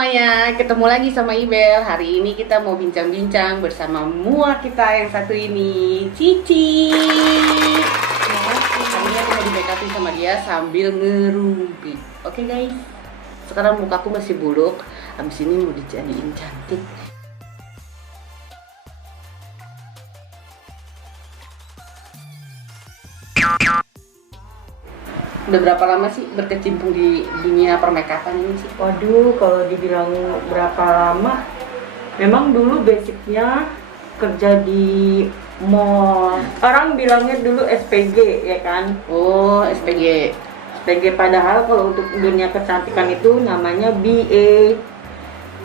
semuanya, ketemu lagi sama Ibel. Hari ini kita mau bincang-bincang bersama mua kita yang satu ini, Cici. Kami aku mau di-backup sama dia sambil ngerumpi. Oke guys, sekarang mukaku masih buluk, habis ini mau dijadiin cantik. Udah berapa lama sih berkecimpung di dunia permakeupan ini sih? Waduh, kalau dibilang berapa lama, memang dulu basicnya kerja di mall. Orang bilangnya dulu SPG ya kan? Oh, SPG. SPG padahal kalau untuk dunia kecantikan itu namanya BA,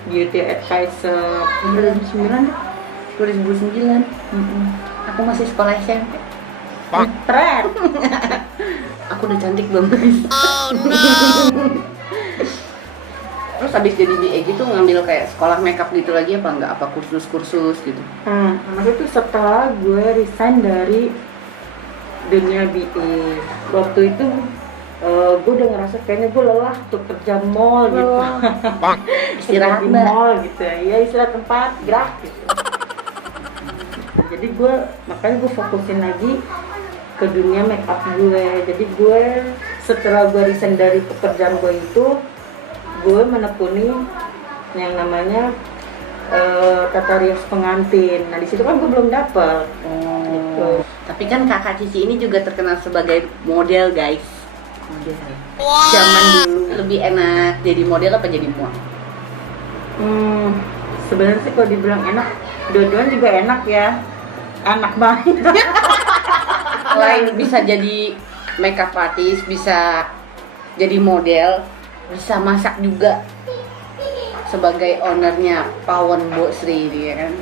Beauty Advisor. 2009. Aku masih sekolah SMP. Keren. Aku udah cantik belum guys? Terus habis jadi BA gitu ngambil kayak sekolah makeup gitu lagi apa enggak? Apa kursus-kursus gitu? Itu setelah gue resign dari dunia BA. Waktu itu gue udah ngerasa kayaknya gue lelah tuh kerja mall gitu. Istirahat di mall gitu ya, istirahat tempat gerak gitu. Jadi makanya gue fokusin lagi ke dunia make up gue. Jadi gue setelah gue resign dari pekerjaan gue itu, gue menekuni yang namanya tata rias pengantin. Nah di situ kan gue belum dapet. Gitu. Tapi kan kakak Cici ini juga terkenal sebagai model guys. Model. Zaman dulu lebih enak jadi model apa jadi mua? Sebenarnya sih kalau dibilang enak, dua-duanya juga enak ya. Enak banget. Selain bisa jadi makeup artist, bisa jadi model, bisa masak juga sebagai ownernya Pawon Mbok Sri ini ya kan.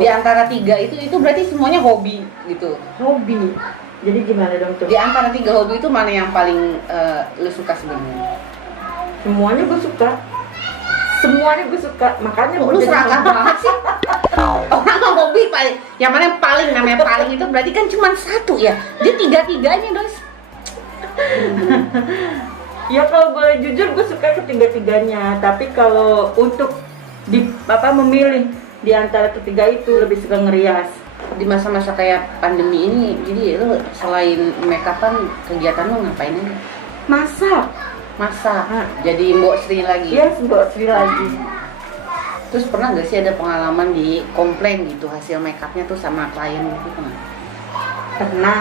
Di antara tiga itu berarti semuanya hobi gitu. Hobi. Jadi gimana dong tuh? Di antara tiga hobi itu mana yang paling lu suka sebenarnya? Semuanya gue suka. Semuanya gue suka. Makanya lu serakah banget sih. Orang hobi paling, yang mana yang paling namanya paling itu berarti kan cuma satu ya. Dia tiga-tiganya guys. Ya kalau boleh jujur gue suka ketiga-tiganya. Tapi kalau untuk memilih di antara ketiga itu lebih suka ngerias. Di masa-masa kayak pandemi ini, jadi lu selain makeupan kegiatan lu ngapain aja? Masak. Jadi Mbok Sri lagi. Iya, Mbok Sri lagi. Terus pernah nggak sih ada pengalaman di komplain gitu hasil makeupnya tuh sama klien gitu pernah? Pernah.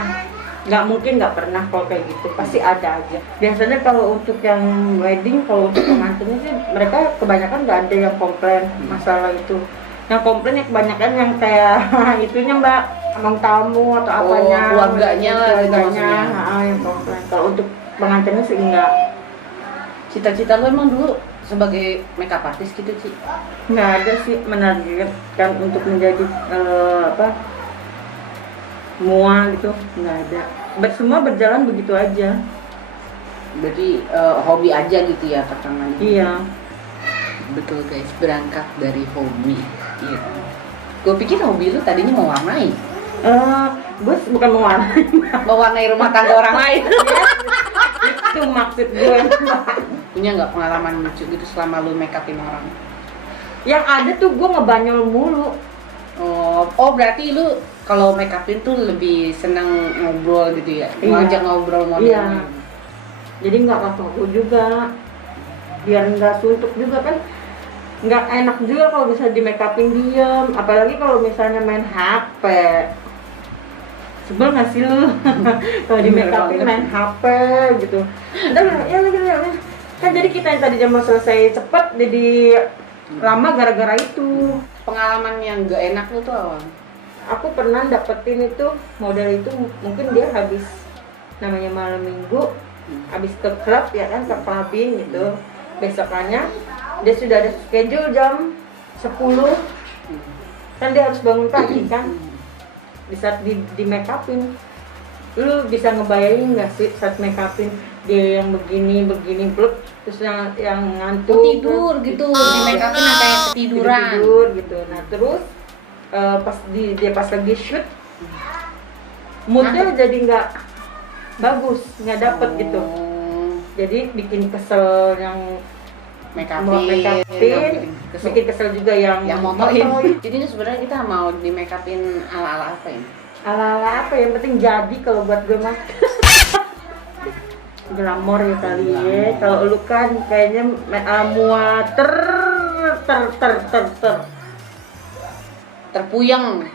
Nggak mungkin nggak pernah kalau kayak gitu, pasti ada aja. Biasanya kalau untuk yang wedding, kalau untuk pengantinnya sih mereka kebanyakan nggak ada yang komplain masalah itu. Yang komplain yang kebanyakan yang kayak itunya mbak, emang tamu atau apanya, keluarganya lah gitu maksudnya. Yang komplain. Kalau untuk pengantinnya sih enggak. Cita-cita lu emang dulu sebagai makeup artist gitu sih? Nggak ada sih menargetkan untuk menjadi mua gitu, nggak ada. Semua berjalan begitu aja. Berarti hobi aja gitu ya pertamanya? Iya. Betul guys, berangkat dari hobi. Iya. Gue pikir hobi lu tadinya mewarnai. Gue bukan Mewarnai rumah tangga orang lain. Itu maksud gue. Punya nggak pengalaman lucu gitu selama lu make upin orang? Yang ada tuh gue ngebanyol mulu. Oh berarti lu kalau make upin tuh lebih senang ngobrol gitu ya? Ngajak ngobrol modelnya. Iya. Jadi nggak kaku juga, biar nggak suntuk juga kan. Nggak enak juga kalau bisa di make upin diem, apalagi kalau misalnya main HP. Sebel nggak sih lu? Kalau di make upin main HP gitu. Ya kan jadi kita yang tadi mau selesai cepet jadi lama gara-gara itu. Pengalaman yang gak enak lu tuh apa? Aku pernah dapetin itu model itu, mungkin dia habis namanya malam minggu, habis ke klub ya kan, ke clubbing gitu. Besokannya dia sudah ada schedule jam 10, kan dia harus bangun pagi kan. Di saat di make upin, lu bisa ngebayangin nggak sih saat make upin dia yang begini blek, terus yang ngantuk tidur gitu, di make upin kayak ketiduran tidur gitu. Nah terus pas lagi shoot moodnya jadi nggak bagus, nggak dapet gitu, jadi bikin kesel yang make mau make upin, bikin kesel juga yang motoin. Jadi ini sebenarnya kita mau di make upin ala-ala apa ini? Ala-ala apa yang penting jadi kalau buat gue mah. Glamor ya kali ya. Kalau lu kan kayaknya mua Terpuyeng.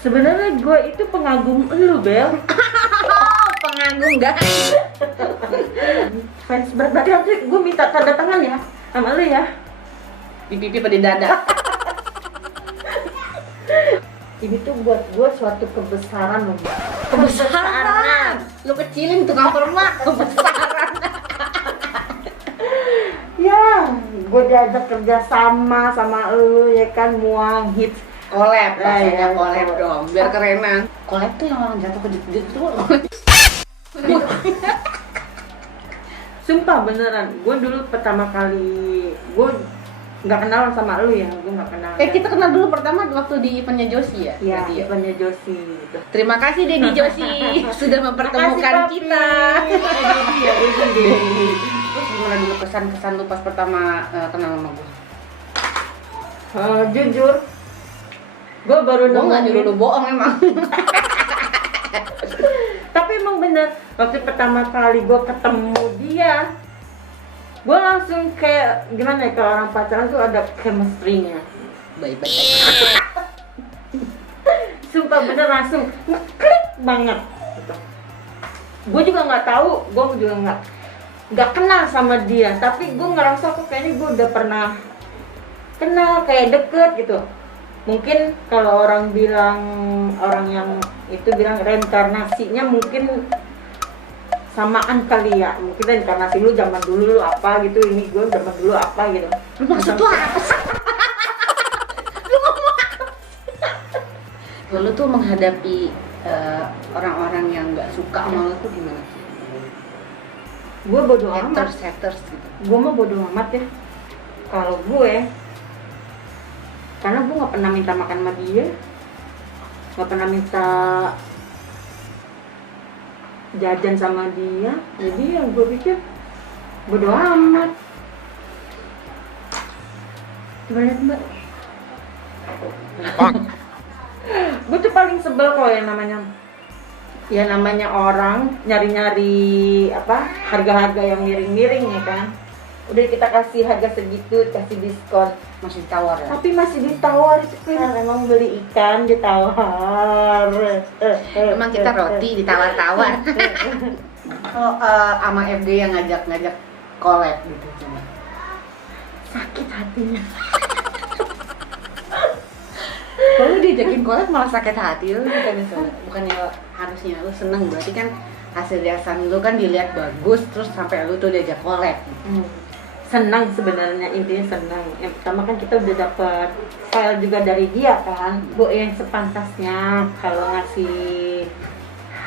Sebenarnya gue itu pengagum lu, Bel. Pengagum guys. Fans berat nanti gue minta tanda tangan ya sama lu ya. Di pipi pada dada. Ini tuh buat gue suatu kebesaran loh. Kebesaran. Lu kecilin tukang permak, kebesaran. Ya, gue diajak kerja sama lu ya kan, muang hits. Collab, Iya, collab dong, biar kerenan. Collab tuh yang orang jatuh kejut-kejut tuh. Sumpah beneran, gue dulu pertama kali gue nggak kenal sama lu ya, gue nggak kenal. Kita kenal dulu pertama waktu di eventnya Josie ya? Iya, Berarti ya? eventnya Josie. Terima kasih Dedi Josie sudah mempertemukan kita. Terus gimana dulu kesan-kesan lu pas pertama kenal sama gue? Jujur, gue baru Gue nggak nyuruh lu bohong emang. Tapi emang bener, waktu pertama kali gue ketemu dia, gue langsung kayak gimana ya, kalau orang pacaran tuh ada chemistry-nya. Baik-baik. Sumpah bener langsung ngeklik banget gitu. Gue juga nggak tahu, gue juga nggak kenal sama dia, tapi gue ngerasa kok kayaknya gue udah pernah kenal, kayak deket gitu. Mungkin kalau orang yang itu bilang reinkarnasinya mungkin samaan kali ya, mungkin reinkarnasi lu zaman dulu lu apa gitu, ini gue zaman dulu apa gitu. Lu maksud tuh apa sih? Lu ngomong apa? Lu tuh menghadapi orang-orang yang nggak suka sama lu tuh gimana sih? Gue bodo amat. Haters gitu. Gue mah bodo amat ya. Kalau gue, karena gue nggak pernah minta makan sama dia, nggak pernah minta jajan sama dia, jadi ya gue pikir bodo amat. Bener mbak. Gue tuh paling sebel kalau yang namanya orang nyari-nyari apa harga-harga yang miring-miring ya kan. Udah kita kasih harga segitu, kasih diskon, Masih ditawar ya? tapi masih ditawar itu kan. Emang beli ikan ditawar. Emang kita roti ditawar-tawar. Kalau sama FG yang ngajak collab gitu cuma Sakit hatinya. kalau lu diajakin collab malah sakit hati lu bukannya harusnya lu seneng, berarti kan hasil riasan lu kan dilihat bagus terus sampai lu tuh diajak collab. Senang sebenarnya, intinya senang. Yang pertama kan kita udah dapet file juga dari dia kan, bu yang sepantasnya kalau ngasih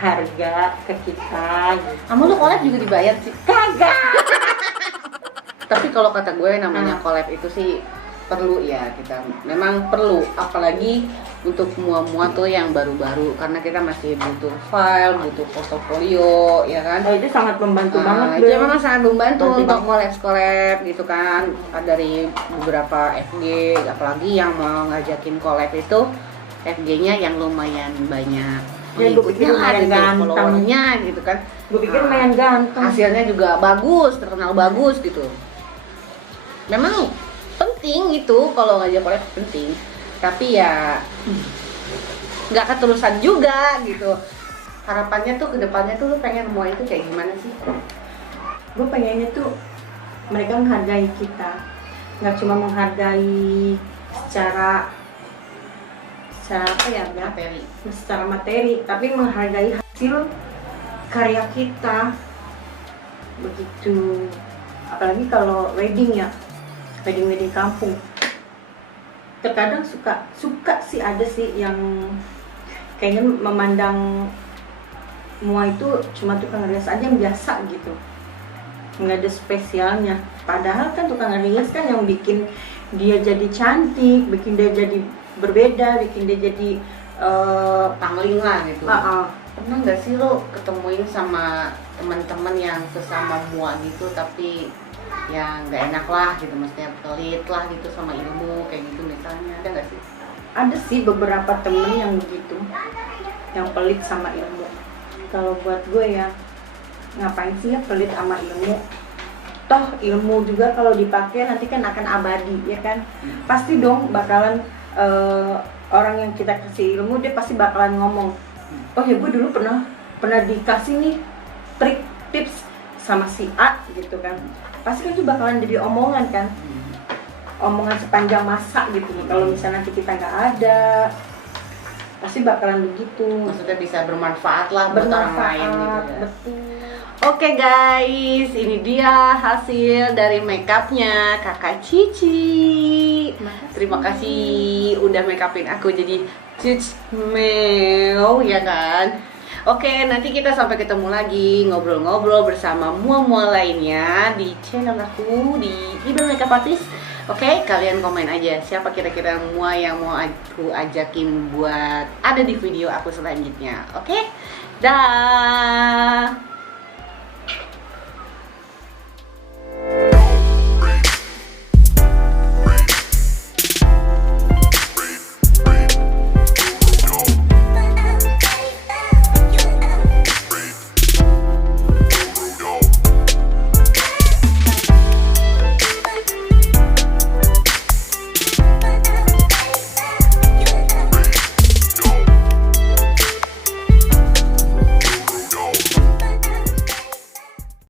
harga ke kita gitu. Kamu lu collab juga dibayar sih? Kagak. Tapi kalau kata gue namanya collab itu sih perlu ya, kita memang perlu, apalagi untuk mua-mua tuh yang baru-baru, karena kita masih butuh file, butuh portofolio ya kan. Oh, itu sangat membantu banget. Itu memang sangat membantu Bantu untuk collab gitu kan, dari beberapa FG, apalagi yang mau ngajakin collab itu FG-nya yang lumayan banyak pengikutnya lah, gitu, followernya gitu kan. Gue pikir lumayan ganteng. Hasilnya juga bagus, terkenal bagus gitu. Memang penting itu, kalau ngajak collab penting, tapi ya nggak keterusan juga gitu. Harapannya tuh kedepannya tuh lu pengen semua itu kayak gimana sih? Gue pengennya tuh mereka menghargai kita, nggak cuma menghargai secara apa ya, Materi. secara materi, tapi menghargai hasil karya kita begitu. Apalagi kalau wedding ya, wedding kampung, terkadang suka sih, ada sih yang kayaknya memandang mua itu cuma tukang rias aja yang biasa gitu, nggak ada spesialnya. Padahal kan tukang rias kan yang bikin dia jadi cantik, bikin dia jadi berbeda, bikin dia jadi Pangling lah gitu. Pernah nggak sih lo ketemuin sama teman-teman yang sesama mua gitu tapi yang nggak enak lah gitu, maksudnya pelit lah gitu sama ilmu kayak gitu misalnya, ada nggak sih? Ada sih beberapa temen yang begitu, yang pelit sama ilmu. Kalau buat gue ya, ngapain sih ya pelit sama ilmu? Toh ilmu juga kalau dipakai nanti kan akan abadi, ya kan? Pasti dong bakalan orang yang kita kasih ilmu, dia pasti bakalan ngomong, oh ya gue dulu pernah dikasih nih trik tips sama si A gitu kan. Pasti kan itu bakalan jadi omongan kan, omongan sepanjang masa gitu. Kalau misalnya nanti kita nggak ada, pasti bakalan begitu. Maksudnya bisa bermanfaat lah buat orang lain gitu ya. Betul. Oke guys, ini dia hasil dari makeupnya Kakak Cici. Terima kasih udah makeupin aku jadi Cici Meo, ya kan? Oke, nanti kita sampai ketemu lagi ngobrol-ngobrol bersama mua-mua lainnya di channel aku di Ibel Makeup Artist. Oke, kalian komen aja siapa kira-kira mua yang mau aku ajakin buat ada di video aku selanjutnya. Oke, dah.